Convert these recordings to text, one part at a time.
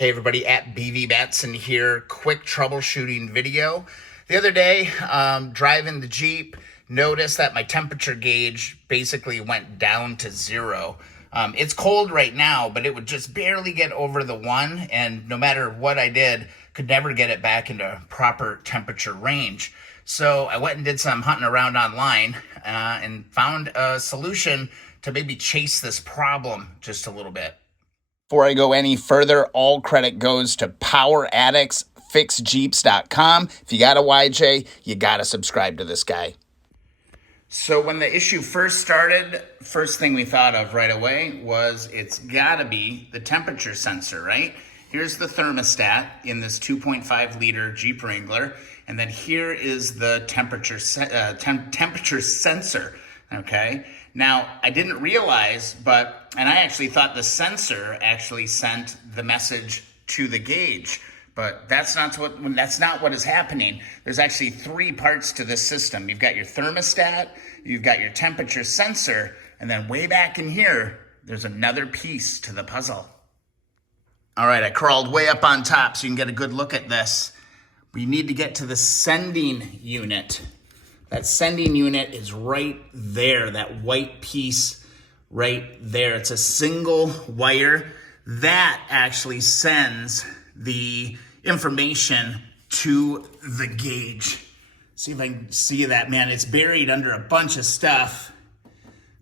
Hey everybody, at BV Batson here. Quick troubleshooting video. The other day, driving the Jeep, noticed that my temperature gauge basically went down to 0. It's cold right now, but it would just barely get over the 1, and no matter what I did, could never get it back into proper temperature range. So I went and did some hunting around online and found a solution to maybe chase this problem just a little bit. Before I go any further, all credit goes to PowerAddictsFixJeeps.com. If you got a YJ, you got to subscribe to this guy. So when the issue first started, first thing we thought of right away was it's got to be the temperature sensor, right? Here's the thermostat in this 2.5 liter Jeep Wrangler, and then here is the temperature sensor, okay? Now, I didn't realize, and I actually thought the sensor actually sent the message to the gauge, but that's not what is happening. There's actually 3 parts to this system. You've got your thermostat, you've got your temperature sensor, and then way back in here, there's another piece to the puzzle. All right, I crawled way up on top so you can get a good look at this. We need to get to the sending unit. That sending unit is right there, that white piece right there. It's a single wire that actually sends the information to the gauge. See if I can see that, man. It's buried under a bunch of stuff,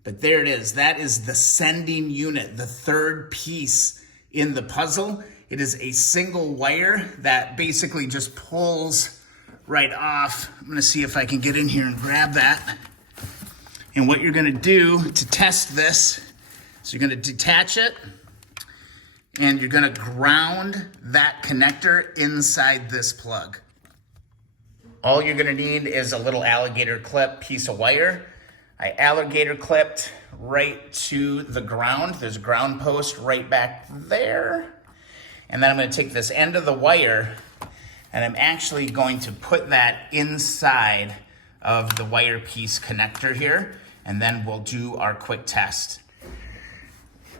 but there it is. That is the sending unit, the third piece in the puzzle. It is a single wire that basically just pulls right off. I'm gonna see if I can get in here and grab that. And what you're gonna do to test this, so you're gonna detach it and you're gonna ground that connector inside this plug. All you're gonna need is a little alligator clip piece of wire. I alligator clipped right to the ground. There's a ground post right back there. And then I'm gonna take this end of the wire and I'm actually going to put that inside of the wire piece connector here, and then we'll do our quick test.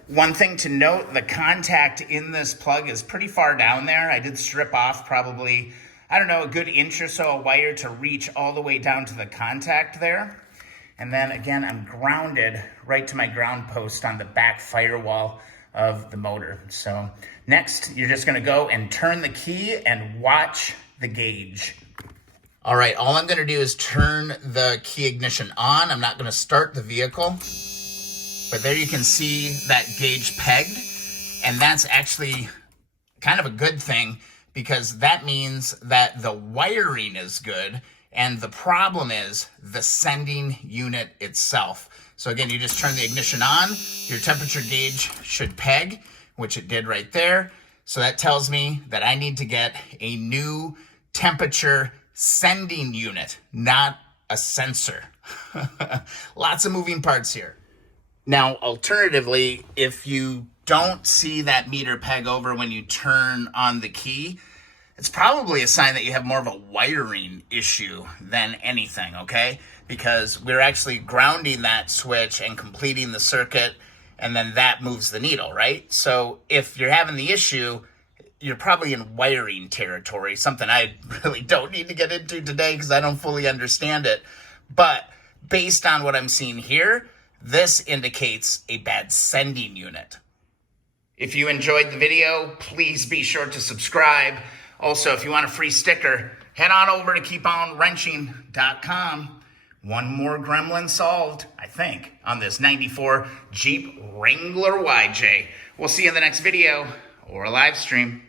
One thing to note, the contact in this plug is pretty far down there. I did strip off probably, I don't know, a good inch or so of wire to reach all the way down to the contact there. And then again, I'm grounded right to my ground post on the back firewall of the motor. So next, you're just gonna go and turn the key and watch the gauge. All right, all I'm gonna do is turn the key ignition on. I'm not gonna start the vehicle, but there you can see that gauge pegged, and that's actually kind of a good thing because that means that the wiring is good, and the problem is the sending unit itself. So again, you just turn the ignition on, your temperature gauge should peg, which it did right there. So that tells me that I need to get a new temperature sending unit, not a sensor. Lots of moving parts here. Now, alternatively, if you don't see that meter peg over when you turn on the key, it's probably a sign that you have more of a wiring issue than anything, okay? Because we're actually grounding that switch and completing the circuit, and then that moves the needle, right? So if you're having the issue, you're probably in wiring territory, something I really don't need to get into today because I don't fully understand it. But based on what I'm seeing here, this indicates a bad sending unit. If you enjoyed the video, please be sure to subscribe. Also, if you want a free sticker, head on over to keeponwrenching.com. One more gremlin solved, I think, on this 94 Jeep Wrangler YJ. We'll see you in the next video or a live stream.